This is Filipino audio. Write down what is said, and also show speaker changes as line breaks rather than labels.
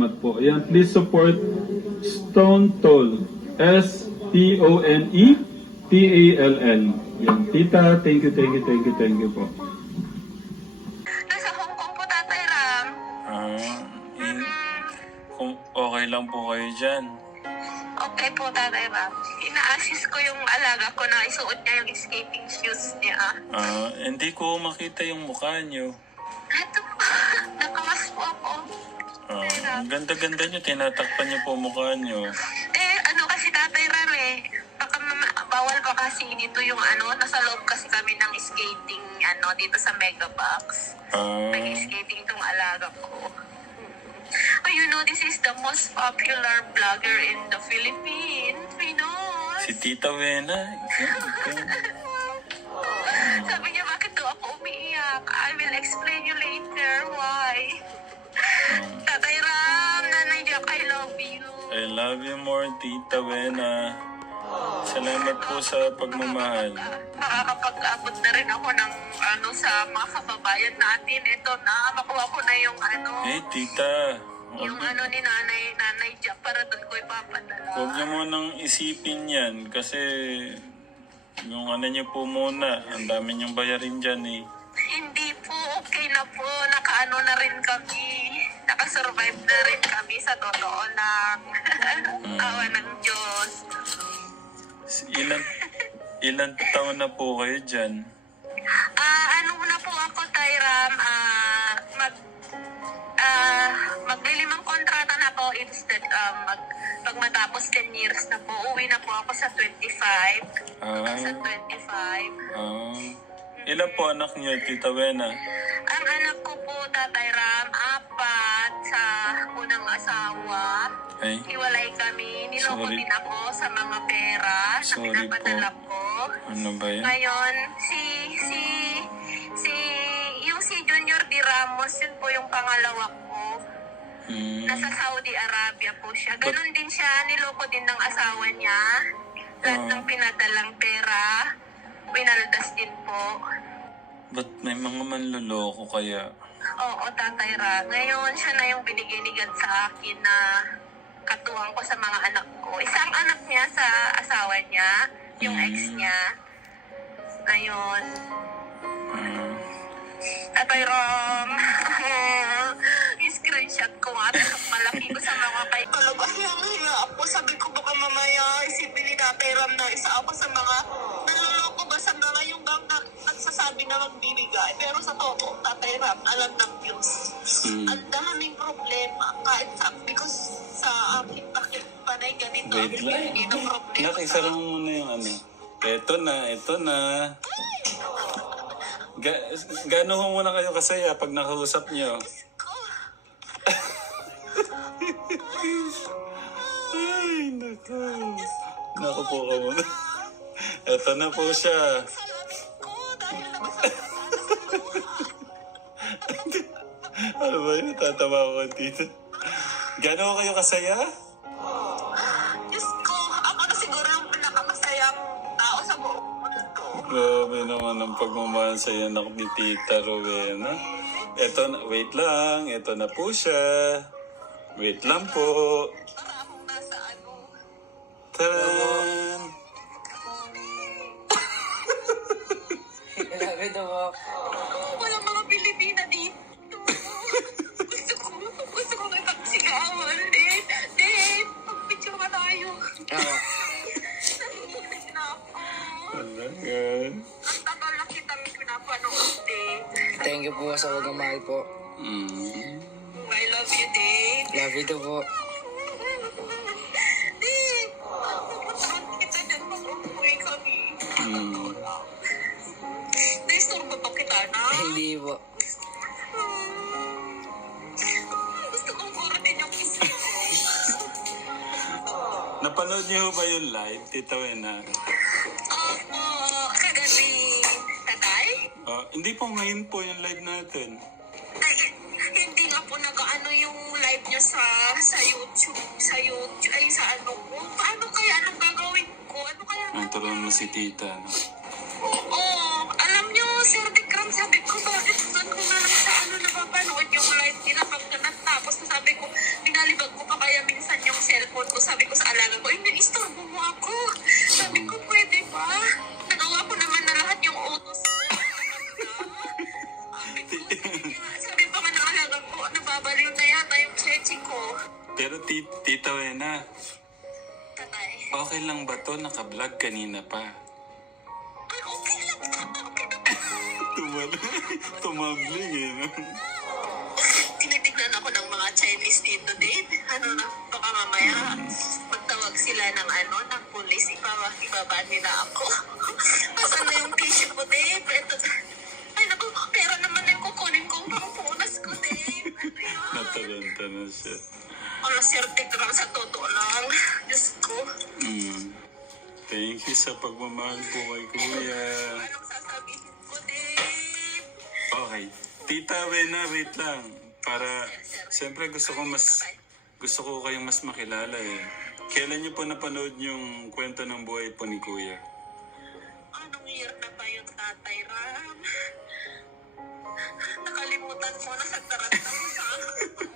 salamat po. Ayan, please support Stone Toll. STONETALL. Yan, tita, thank you po.
Nasa Hong Kong po, Tatay Ram.
Kung okay lang po kayo dyan.
Okay po, Tatay Ram. Ina-assist ko yung alaga ko na isuot niya yung skating shoes niya.
Hindi ko makita yung mukha nyo.
Ito po, nakamas po ako.
Ang ganda-ganda nyo, tinatakpan nyo po mukha nyo.
Ano kasi, Tatay Ram baka bawal pa kasi dito yung nasa loob kasi kami ng skating, dito sa Mega Box. Nag-skating itong alaga ko. Oh, you know, this is the most popular vlogger in the Philippines. Pinos.
Si Tita Wena.
Sabi niya, bakit daw ako umiiyak? I will explain you later why. Tatay Ram, Nanay Jack, I love you.
I love you more, Tita Wena. Salamat po sa pagmamahal.
Makakapag-abot na rin ako ng sa mga kababayan natin. Ito na, makuha ko na yung
Hey, Tita.
yung ni Nanay Jack para doon ko ipapadala.
Huwag niyo munang isipin yan kasi yung niyo po muna, ang dami niyong bayarin dyan eh.
Hindi po, okay na po. Nakaano na rin kami. Nakasurvive na rin kami sa totoo lang. Awa ng Diyos.
Ilan taon na po kayo dyan?
Na po ako, Tyram, maglilimang kontrata na po. Instead, pag matapos 10 years na po, uwi na po ako sa 25. Hanggang sa 25.
Ilan po anak niyo, Tita Wena?
Ang anak ko po, Tatay Ram, 4 sa unang asawa.
Ay.
Hiwalay kami. Niloko
Sorry.
din ako sa mga pera na
Sorry
pinapadala
po.
ko.
Ano ba yan?
Ngayon, yung si Junior Di Ramos, yun po yung pangalawa ko. Nasa Saudi Arabia po siya. Ganon din siya, niloko din ng asawa niya. Lahat ng pinadalang pera, winaldas din po.
Ba't may mga manloloko kaya?
Oo, Tatay Ra. Ngayon, siya na yung binigay ni God sa akin na katuwang ko sa mga anak ko. Isang anak niya sa asawa niya, yung ex niya. Ngayon, Tatay Ram, screenshot ko nga, tapos malaki ko sa mga kay. Talaga, hinga ako. Sabi ko baka mamaya isipin ni Tatay Ram na isa ako sa mga naloloko ba sa mga yung bang nagsasabi na magbibigay. Pero sa totoo, Tatay Ram, alam ng Diyos. Ang daming problema. Kahit because sa aking panay ganito,
Wait lang.
hindi na problema.
Nakisara mo muna yung Ito na. Gano'n ho muna kayo kasaya pag nakausap niyo? Ay, naku. Naku po ka muna. Ito na po siya.
Salamin ko dahil nabasag
Ano ba yun? Tatawa ko dito. Gano'n kayo kasaya?
Diyos ko, ako na siguro yung pinakamasayang tao sa buong mundo.
Grabe naman ang pagmamahal sa anak ni Tita Rowena. Ito na, wait lang. Ito na po siya. Wait lang po.
Para akong nasa
Taran!
Grabe naman.
walang mga Pilipina dito. Gusto ko magpagsigawan. Dave, pag-picture ka tayo.
Oo.
Nahihinig na ako.
Ano yan?
Ang tagal na kita may pinapanood, Dave.
Thank you po sa pagmamahal po.
I love you, Dave.
Love you too po.
Dave, pupuntahan kita dyan pag umuwi kami. Naistorbo pa kita na?
Hindi po.
Gusto kong kurutin yung kiss ko.
Napanood niyo ba yung live, Tita Wena?
Opo, kagabi. Tatay?
Hindi po ngayon po yung live natin.
Ay, hindi nga po nag-ano yung live niya sa YouTube. Ay, sa ano ko. Paano kaya? Anong gagawin ko? Ano kaya?
Turuan mo si Tita. No?
Oo, alam niyo, Sir Dikram, sabi ko, bakit doon ko na lang sa napapanood yung live nila pag natapos na sabi ko, binalibag cellphone ko. Sabi ko sa alaga ko, nag-istorbo mo ako. Sabi ko, pwede ba? Nagawa ko naman na lahat yung utos mo. Sabi pa nga ng alaga ko, nababaliw na yata yung chechi ko.
Pero Tita Wena,
Tatay.
okay lang ba to? Naka-vlog kanina pa.
Ay, okay lang. Okay na.
Tumambling eh. No?
Tinitignan ako ng mga Chinese dito din. Baka mamaya magtawag sila ng ng pulis. Ibaba nila ako. Asan na yung tissue ko, Dave? Ay, naku, pera naman yung kukunin kong pangpunas ko, Dave. Ano yan?
Natalanta na siya.
Ang nasirtik lang sa totoo lang. Diyos ko.
Thank you sa pagmamahal po kay Kuya.
Anong sasabihin ko, Dave?
Okay. Tita Wena, wait lang. Para, siyempre gusto ko kayong mas makilala eh. Kailan niyo po napanood yung kwento ng buhay po ni Kuya?
Anong year na ba yung Tatay Ram? Nakalimutan mo na sa taranta mo sa